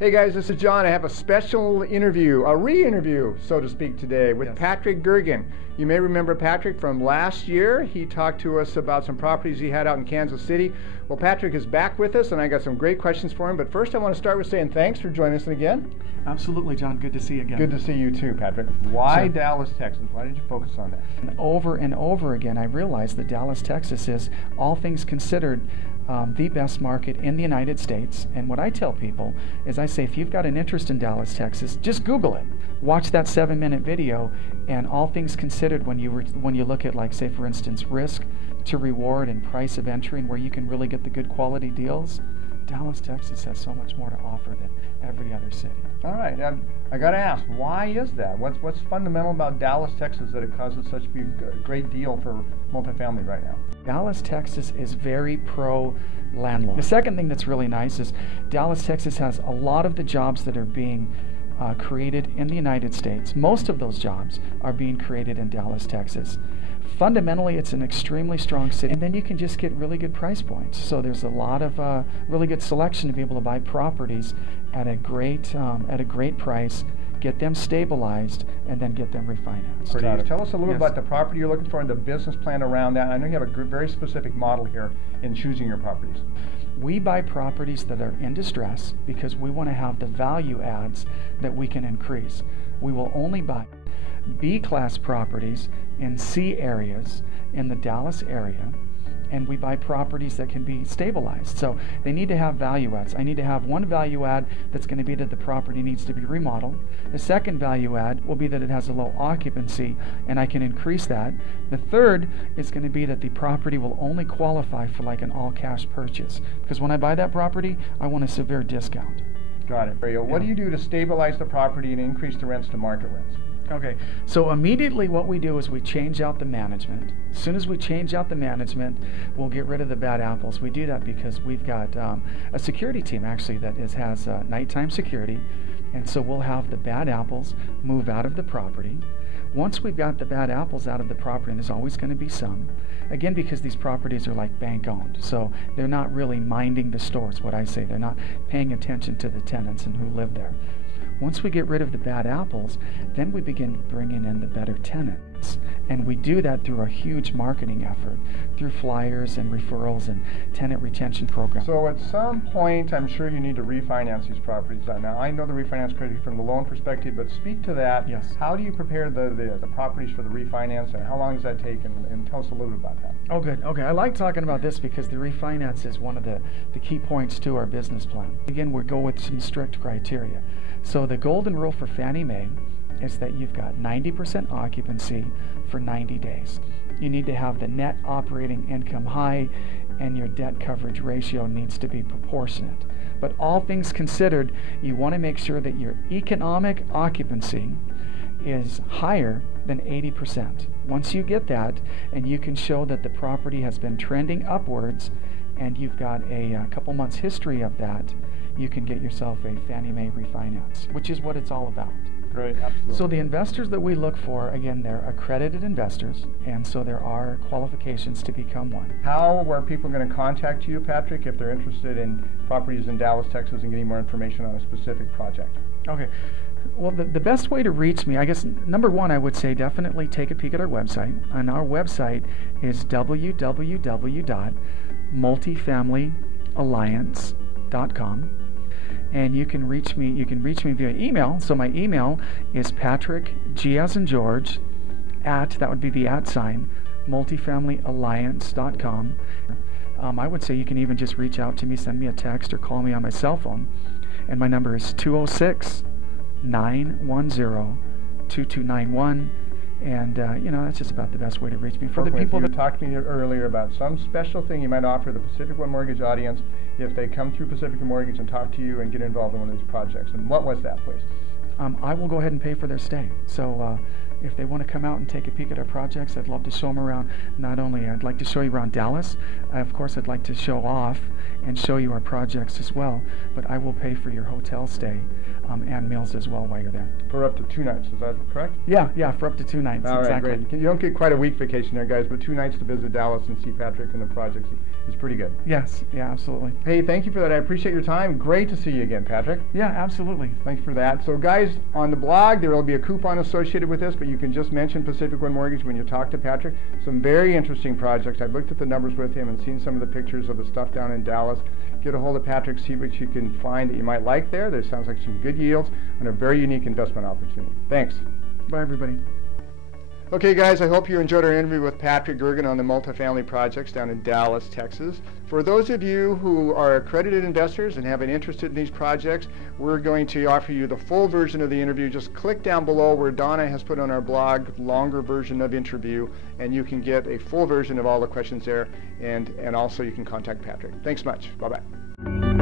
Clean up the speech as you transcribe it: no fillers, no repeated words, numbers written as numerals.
Hey guys, this is John. I have a special interview, a re-interview, so to speak, today with Patrick Gergen. You may remember Patrick from last year. He talked to us about some properties he had out in Kansas City. Well, Patrick is back with us, and I got some great questions for him. But first, I want to start with saying thanks for joining us again. Absolutely, John. Good to see you again. Good to see you too, Patrick. Why Dallas, Texas? Why did you focus on that? And over again, I realized that Dallas, Texas is, all things considered, the best market in the United States. And what I tell people is I say, if you've got an interest in Dallas, Texas, just Google it. Watch that 7-minute video, and all things considered, when you look at, like, say, for instance, risk to reward and price of entry and where you can really get the good quality deals, Dallas, Texas has so much more to offer than every other city. All right, I got to ask, why is that? What's fundamental about Dallas, Texas that it causes such a great deal for multifamily right now? Dallas, Texas is very pro-landlord. The second thing that's really nice is Dallas, Texas has a lot of the jobs that are being created in the United States. Most of those jobs are being created in Dallas, Texas. Fundamentally, it's an extremely strong city, and then you can just get really good price points. So there's a lot of really good selection to be able to buy properties at a great price, get them stabilized, and then get them refinanced. Tell us a little about the property you're looking for and the business plan around that. I know you have a very specific model here in choosing your properties. We buy properties that are in distress because we want to have the value adds that we can increase. We will only buy B-class properties in C areas in the Dallas area, and we buy properties that can be stabilized. So they need to have value adds. I need to have one value add that's going to be that the property needs to be remodeled. The second value add will be that it has a low occupancy and I can increase that. The third is going to be that the property will only qualify for like an all-cash purchase, because when I buy that property, I want a severe discount. Got it. What do you do to stabilize the property and increase the rents to market rents? Okay, so immediately what we do is we change out the management. As soon as we change out the management, we'll get rid of the bad apples. We do that because we've got a security team actually that has nighttime security, and so we'll have the bad apples move out of the property. Once we've got the bad apples out of the property, and there's always going to be some, again, because these properties are like bank owned, so they're not really minding the stores, what I say. They're not paying attention to the tenants and who live there. Once we get rid of the bad apples, then we begin bringing in the better tenants. And we do that through a huge marketing effort, through flyers and referrals and tenant retention programs. So at some point, I'm sure you need to refinance these properties. Now, I know the refinance criteria from the loan perspective, but speak to that. Yes. How do you prepare the properties for the refinance, and how long does that take? And tell us a little bit about that. Oh, good. Okay, I like talking about this because the refinance is one of the key points to our business plan. Again, we go with some strict criteria. So the golden rule for Fannie Mae is that you've got 90% occupancy for 90 days. You need to have the net operating income high, and your debt coverage ratio needs to be proportionate. But all things considered, you want to make sure that your economic occupancy is higher than 80%. Once you get that, and you can show that the property has been trending upwards, and you've got a couple months history of that, you can get yourself a Fannie Mae refinance, which is what it's all about. Great, absolutely. So the investors that we look for, again, they're accredited investors, and so there are qualifications to become one. How are people going to contact you, Patrick, if they're interested in properties in Dallas, Texas, and getting more information on a specific project? Okay. Well, the best way to reach me, I guess, number one, I would say definitely take a peek at our website. And our website is www.multifamilyalliance.com. And you can reach me via email. So my email is Patrick, G as in George, that would be the @ multifamilyalliance.com. I would say you can even just reach out to me, send me a text, or call me on my cell phone. And my number is 206-910-2291. And, that's just about the best way to reach me. For the people that talked to me earlier about some special thing you might offer the Pacific One Mortgage audience if they come through Pacific One Mortgage and talk to you and get involved in one of these projects. And what was that, please? I will go ahead and pay for their stay. So if they want to come out and take a peek at our projects, I'd love to show them around. Not only I'd like to show you around Dallas, of course I'd like to show off and show you our projects as well, but I will pay for your hotel stay and meals as well while you're there. For up to 2 nights, is that correct? Yeah, for up to 2 nights. All right, exactly. Great. You don't get quite a week vacation there, guys, but 2 nights to visit Dallas and see Patrick and the projects is pretty good. Yes, yeah, absolutely. Hey, thank you for that. I appreciate your time. Great to see you again, Patrick. Yeah, absolutely. Thanks for that. So guys, on the blog, there will be a coupon associated with this, but you can just mention Pacific One Mortgage when you talk to Patrick. Some very interesting projects. I've looked at the numbers with him and seen some of the pictures of the stuff down in Dallas. Get a hold of Patrick, see what you can find that you might like there. There sounds like some good yields and a very unique investment opportunity. Thanks. Bye, everybody. Okay, guys, I hope you enjoyed our interview with Patrick Gergen on the multifamily projects down in Dallas, Texas. For those of you who are accredited investors and have been interested in these projects, we're going to offer you the full version of the interview. Just click down below where Donna has put on our blog, longer version of interview, and you can get a full version of all the questions there, and also you can contact Patrick. Thanks much. Bye-bye.